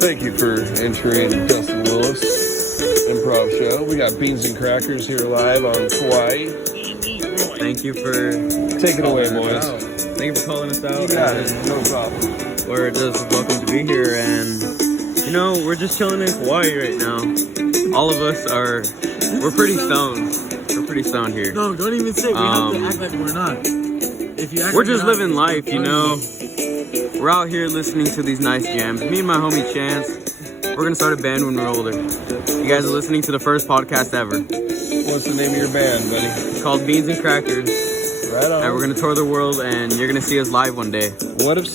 Thank you for entering Dustin Willis Improv Show. We got Beans and Crackers here live on Kauai. Thank you for taking away, boys. Thank you for calling us out. Yeah, no problem. We're just welcome to be here, and you know, we're just chilling in Kauai right now. All of us we're pretty stoned. We're pretty stoned here. No, don't even say we have to act like we're not. If you act we're like just we're living not, life, you know. We're out here listening to these nice jams. Me and my homie Chance, we're gonna start a band when we're older. You guys are listening to the first podcast ever. What's the name of your band, buddy? It's called Beans and Crackers. Right on. And we're gonna tour the world, and you're gonna see us live one day. What if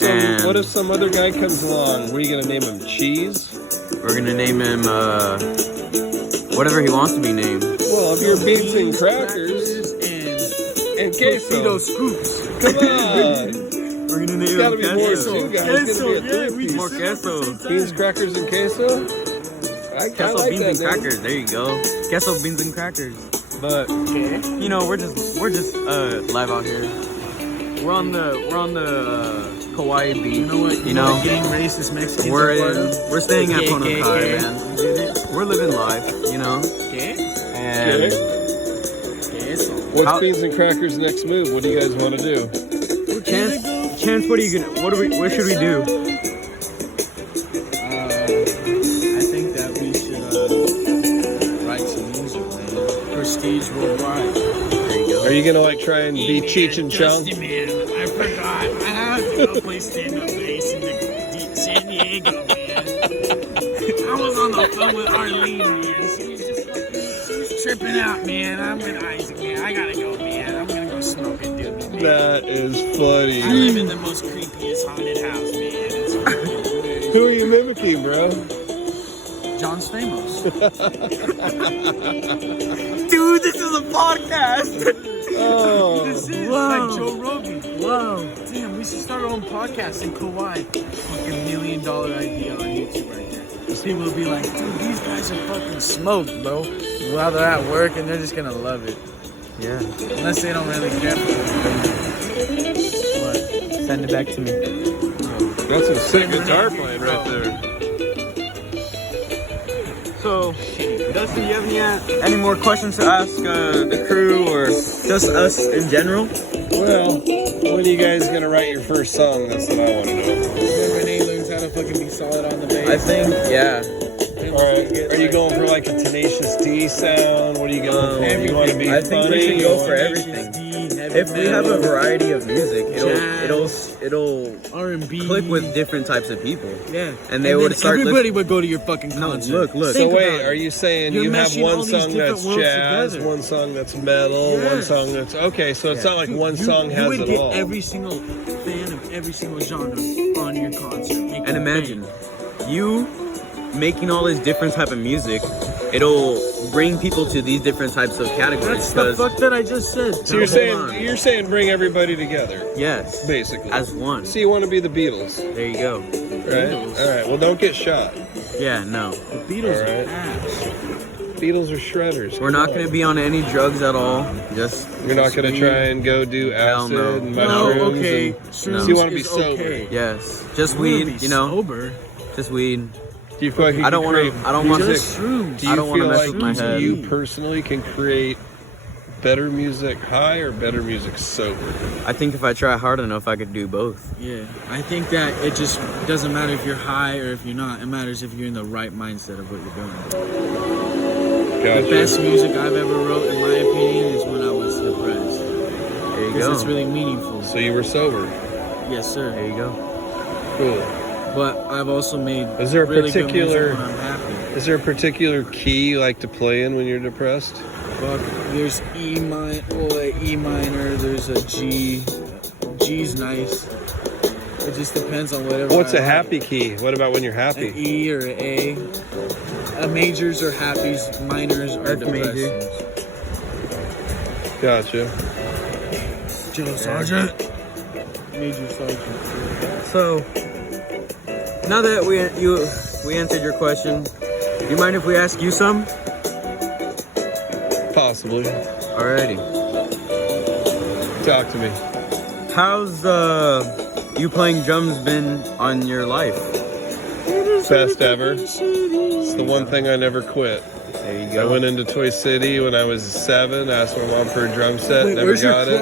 some other guy comes along? What are you gonna name him? Cheese? We're gonna name him whatever he wants to be named. Well, if you're Beans and Crackers and queso scoops. Come on. We're gonna name It's gotta him be more queso. than two guys. It's gonna be a third piece. More queso. Beans, crackers, and queso. I Queso, like beans, that and name. crackers. There you go. Queso, beans, and crackers. But you know, we're just live out here. We're on the Kauai beach. You know what? You know, getting racist Mexicans. We're staying at Pono Kai, man. You did it. We're living life, you know. And What's Beans and Crackers' next move? What do you guys want to do? Chance, what should we do? I think that we should write some music, man. Prestige worldwide. There you go. Are you gonna like try and be Cheech and Chong? Dusty, man, I forgot. I have to go play stand-up bass in San Diego, man. I was on the phone with Arlene, man. She was tripping out, man. I'm with Isaac, man. I gotta go, man. I'm gonna go smoke and do it, man. That is funny. I live in the most creepiest haunted house, man. It's fucking weird. Who are you mimicking, bro? John Stamos. Dude, this is a podcast. Oh, This is Wow. like Joe Rogan. Wow. Damn, we should start our own podcast in Kauai. Fucking $1 million idea on YouTube right there. People will be like, dude, these guys are fucking smoked, bro. While they're at work, and they're just gonna love it. Yeah. Unless they don't really care for it. What? Send it back to me. that's some sick guitar playing right there. So, Dustin, do you have any more questions to ask the crew or just us in general? Well, when are you guys gonna write your first song? That's what I want to know. When Renee learns how to fucking be solid on the bass. I think, yeah. All right, are you going for like a Tenacious D sound? What are you going for? You want to be I think funny? we should You go wanna for be- everything. If we have a variety of music, it'll R&B. click with different types of people. Yeah. And they would start everybody would go to your fucking No, concert. look. So Think wait, about it. are you saying You're you have meshing all one these song different that's worlds jazz, together. one song that's metal, one Yes. song that's okay? So it's not like one song you has would it get all. every single fan of every single genre on your concert. Make And a imagine, band. you making all this different type of music, it'll bring people to these different types of categories. That's the 'cause- fuck that I just said. So you're Hold on. saying bring everybody together, Yes. basically. As one. So you want to be the Beatles, There you go. right? All right. Well, don't get shot. Yeah, no. The Beatles All are right. ass. Beatles are shredders. We're not going to be on any drugs at all. Just We're not going to try and go do Hell acid no. and No, mushrooms. okay. And, Shrooms so you want to be is sober. okay. yes, just You wanna weed, be you know, sober. just weed. Do you feel like you I don't can want create to I don't want music? Just shrooms. Do you I don't wanna feel mess like with my head. you personally can create better music high or better music sober? I think if I try hard enough I could do both. Yeah, I think that it just doesn't matter if you're high or if you're not. It matters if you're in the right mindset of what you're doing. Gotcha. The best music I've ever wrote, in my opinion, is when I was depressed. There you Because go. it's really meaningful. So you were sober. Yes, sir. There you go. Cool. But I've also made Is there a really particular- good music when I'm happy. Is there a particular key you like to play in when you're depressed? Fuck, there's E minor, there's a G. G's nice. It just depends on whatever. What's I a like. happy key? What about when you're An happy? E or an A. Majors are happies, minors are That's major. depressions. Gotcha. Joe Sergeant. Major Sergeant. So, now that we answered your question, do you mind if we ask you some? Possibly. Alrighty. Talk to me. How's you playing drums been on your life? It is Best ever. It's the one thing I never quit. There you I go. went into Toy City when I was 7, asked my mom for a drum set, never got it.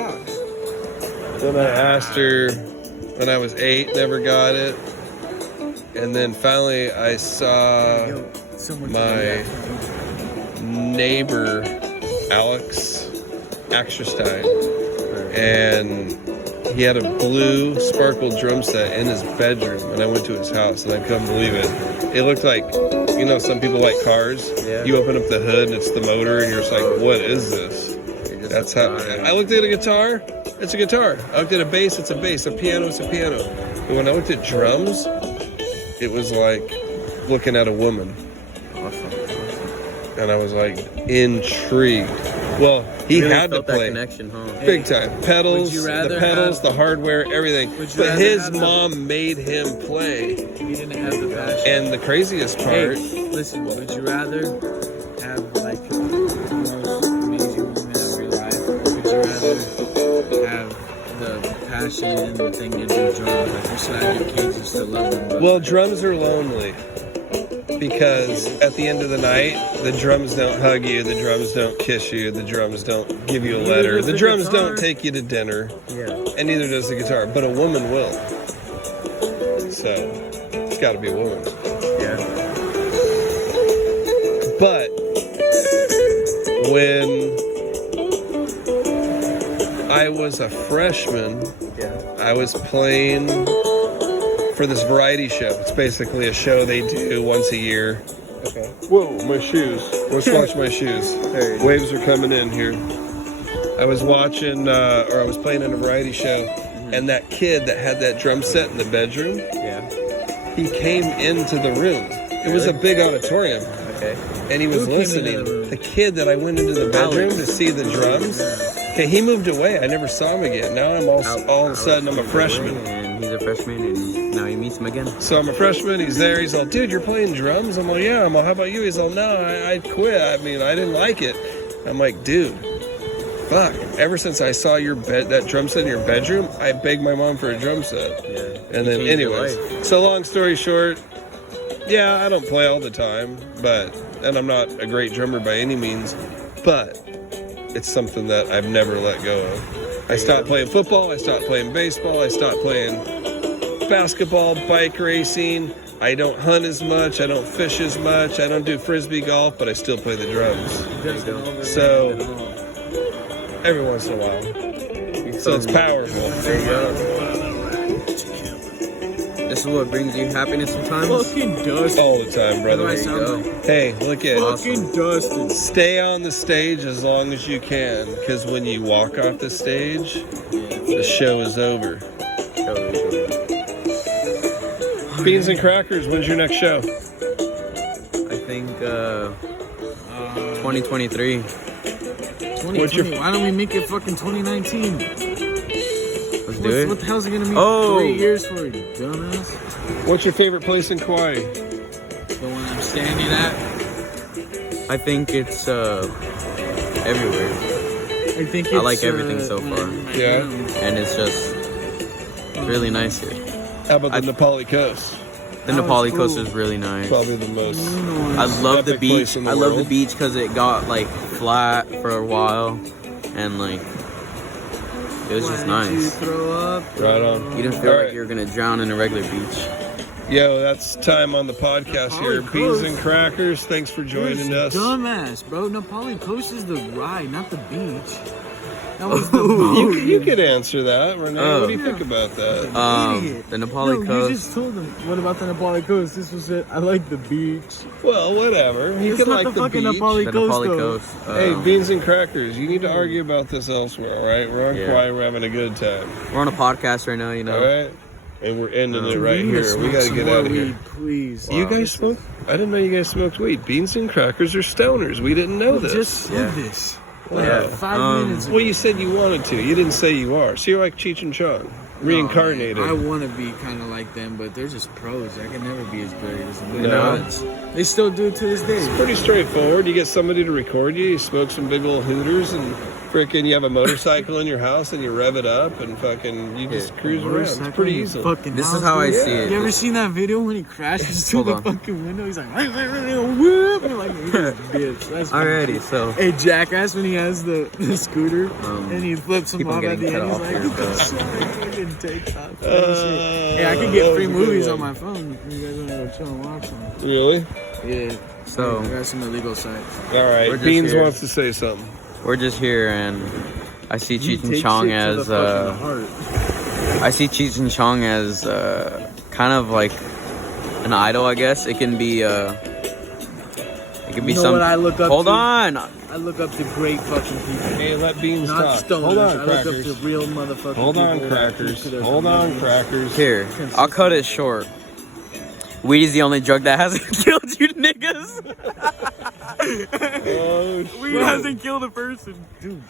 Then I asked her when I was 8, never got it. And then finally I saw my neighbor, Alex Axterstein, and he had a blue sparkle drum set in his bedroom, and I went to his house, and I couldn't believe it. It looked like, you know, some people like cars. Yeah. You open up the hood, and it's the motor, and you're just like, what is this? That's how. I looked at a guitar, it's a guitar. I looked at a bass, it's a bass. A piano, it's a piano. But when I looked at drums, it was like looking at a woman. Awesome. And I was like intrigued. Well, he Really had to felt that play connection, huh? big time. Pedals, Would you rather the pedals, have- the hardware, everything. Would you But rather his have mom made him play. He didn't have the passion. And the craziest Hey, part, listen, would you rather have like the most amazing woman of your life, or would you rather have the passion and the thing to do drums? Like you still have your kids, you still love them. But well, drums are lonely. Because at the end of the night, the drums don't hug you, the drums don't kiss you, the drums don't give you a letter, the drums don't take you to dinner, Yeah. and neither does the guitar. But a woman will. So, it's got to be a woman. Yeah. But when I was a freshman, I was playing for this variety show. It's basically a show they do once a year. Okay. Whoa, my shoes. Let's watch my shoes. Waves are coming in here. I was watching, or I was playing in a variety show, and that kid that had that drum set in the bedroom, Yeah. he came into the room. It was a big auditorium. Okay. And he was Who came into listening. the room? The kid that I went into the bedroom to see the drums. Okay, he moved away. I never saw him again. Now I'm all of a sudden I'm a freshman. And he's a freshman, and now he meets him again. So I'm a freshman. He's there. He's all, dude, you're playing drums? I'm like, yeah. I'm all, how about you? He's all, no, I quit. I mean, I didn't like it. I'm like, dude, fuck. Ever since I saw that drum set in your bedroom, I begged my mom for a drum set. Yeah. And then, He changed your anyways, life. so long story short, yeah, I don't play all the time, and I'm not a great drummer by any means, but it's something that I've never let go of. I stopped playing football, I stopped playing baseball, I stopped playing basketball, bike racing. I don't hunt as much, I don't fish as much, I don't do frisbee golf, but I still play the drums. So, every once in a while. So it's powerful. There you go. This is what brings you happiness sometimes. fucking dust. All the time, brother. What do I sound like? Hey, look at Fucking dusted. Stay on the stage as long as you can, because when you walk off the stage, the show is over. Beans and Crackers, when's your next show? I think 2023. 2020. Why don't we make it fucking 2019? Let's do it. What the hell's it gonna be? Oh. 3 years for you, dumbass? What's your favorite place in Kauai? The one I'm standing at. I think it's everywhere, I think it's, I like everything so far. Yeah? and it's just really nice here. How about the Nepali Coast? The That Nepali was coast cool. is really nice. Probably the most. I love the epic place beach. in the I love the world. beach because it got like flat for a while, and like it was just Why did you nice. throw up? Right on. You didn't feel All like right. you were gonna drown in a regular beach. Yo, that's time on the podcast here. Nepali Beans Coast. and Crackers, thanks for joining You're a us. dumbass, bro. Nepali Coast is the ride, not the beach. That was the You could answer that, Renee. What do you Oh. think about that? Idiot. The Nepali You coast. just told them. What about the Nepali Coast? This was it. I like the beach. Well, whatever. You It's can not like the the fucking beach. Nepali The Coast, Nepali though. coast. Hey, Beans and Crackers, you need to argue about this elsewhere, all right? We're on Yeah. Kauai, we're having a good time, We're on a podcast right now, you know. all right? And we're ending it right We need to here. We smoke gotta some get more out of here. weed, please. You guys smoke? I didn't know you guys smoked weed. Beans and Crackers are stoners. We didn't know We this. just said Yeah. this. Like Yeah. 5 minutes ago. Well, you said you wanted to. You didn't say you are. So you're like Cheech and Chong, reincarnated. I want to be kind of like them, but they're just pros. I can never be as good as them. No. They still do it to this day. Pretty straightforward. You get somebody to record you. You smoke some big old hooters and Freaking, you have a motorcycle in your house and you rev it up and fucking you just cruise around. It's pretty easy. This is how I see it. You ever seen that video when he crashes through the fucking window? He's like, whoop! You're like, bitch. That's Alrighty, so hey, Jackass, when he has the scooter and he flips him off at the end, he's like, fucking takes off. Hey, I can get free movies on my phone. You guys want to go chill and watch them? Really? Yeah. So I got some illegal sites. All right, Beans wants to say something. we're just here, and I see Cheech and Chong as kind of like an idol, I guess. It can be What I look up Hold to? on. I look up to great fucking people. Hey, let Beans Not talk. stoners. Hold on, I look up Crackers. to real motherfucking Hold on, people that Crackers. keep to their Hold on, commitments. Crackers. Here, I'll cut it short. Weed is the only drug that hasn't killed you niggas. Oh, Weed hasn't killed a person. Dude,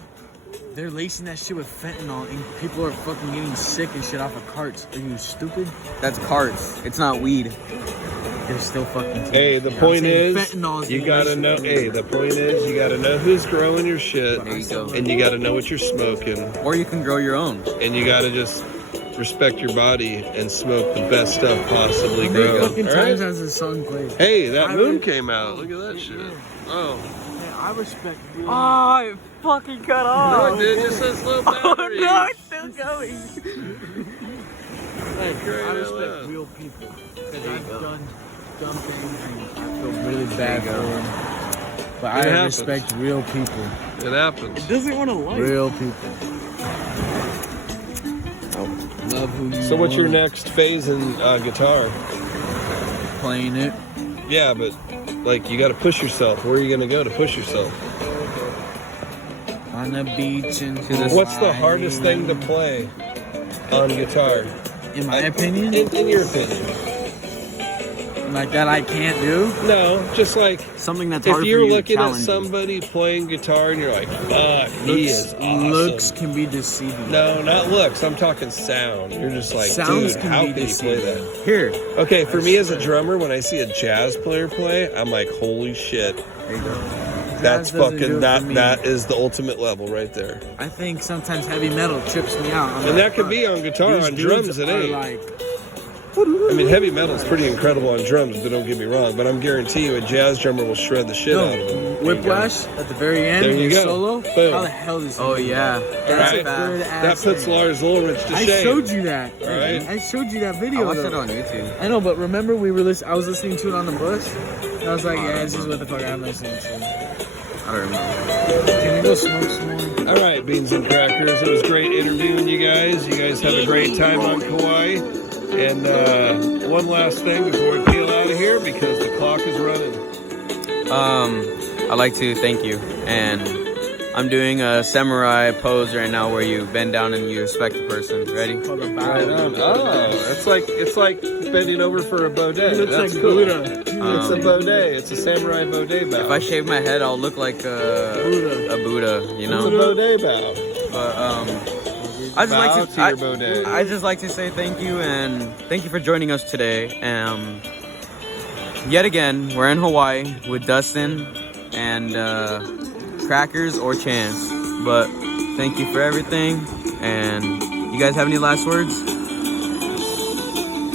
they're lacing that shit with fentanyl and people are fucking getting sick and shit off of carts. Are you stupid? That's carts. It's not weed. They're still fucking. Hey, the point is, fentanyl is you gotta know. Hey, the point is, you gotta know who's growing your shit, There you go. and you gotta know what you're smoking, Or you can grow your own. and you gotta just respect your body and smoke the best stuff possibly How many grown. fucking All right? times has the song played? Hey, that I moon would- came out. Look at that shit. Oh, Yeah, I respect real. Oh, it fucking cut no, off. it did. It just says low Oh battery. no, it's still going. Like, Great, I respect yeah. real people. Because I've done dumb things and I feel really bad for them. But It I happens. respect real people. It happens. Doesn't want to like. Real people. Love who you So, what's your are. next phase in guitar? Playing it. Yeah, but like you got to push yourself. Where are you gonna go to push yourself? On the beach and What's the hardest thing to play on guitar? In my opinion? In your opinion? Like that I can't do? No, just like Something that's if hard for you're you to looking at challenge you. somebody playing guitar and you're like, fuck, he is awesome. Looks can be deceiving. No, not looks. I'm talking sound. You're just like, Sounds dude, can how be can you play deceiving. that? Here. Okay, for me as a drummer, when I see a jazz player play, I'm like, holy shit. There you go. That's doesn't do fucking, it that for me. that is the ultimate level right there. I think sometimes heavy metal trips me out. I'm And like, that could fuck, be on guitar, these on dudes drums it are ain't. like, I mean, heavy metal's pretty incredible on drums, but don't get me wrong. But I'm guarantee you, a jazz drummer will shred the shit out of him. Whiplash at the very end, There you your go. solo. Boom. How the hell is Oh yeah. That's Right. a good That ass puts thing. Lars Ulrich to I shame. showed you that. Right. I showed you that I video. watched though. it on YouTube. I know, but remember I was listening to it on the bus. And I was like, yeah, this is what the fuck I'm listening to. I don't remember. Can we go smoke some more? All right, Beans and Crackers. It was great interviewing you guys. You guys have a great time on Kauai. And one last thing before we peel out of here, because the clock is running. I'd like to thank you, and I'm doing a samurai pose right now where you bend down and you respect the person. Ready? Called a Right bow. on. Oh, it's like bending over for a baudet. Looks That's like cool. Buddha. It's a baudet. It's a samurai baudet bow. If I shave my head, I'll look like a Buddha, you It's a know. baudet bow. But I just Bow like to to your baudet. I just like to say thank you, and thank you for joining us today. Yet again, we're in Hawaii with Dustin and Crackers or Chance. But thank you for everything. And you guys have any last words?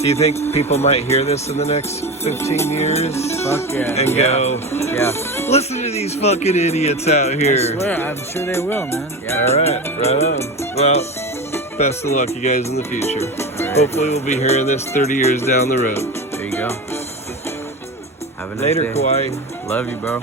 Do you think people might hear this in the next 15 years Fuck yeah. and go, Yeah. listen to these fucking idiots out I here? swear, I'm sure they will, man. All right, right on. Well, best of luck, you guys, in the future. Hopefully, we'll be hearing this 30 years down the road. There you go. Have a nice Later, day. Kauai. Love you, bro.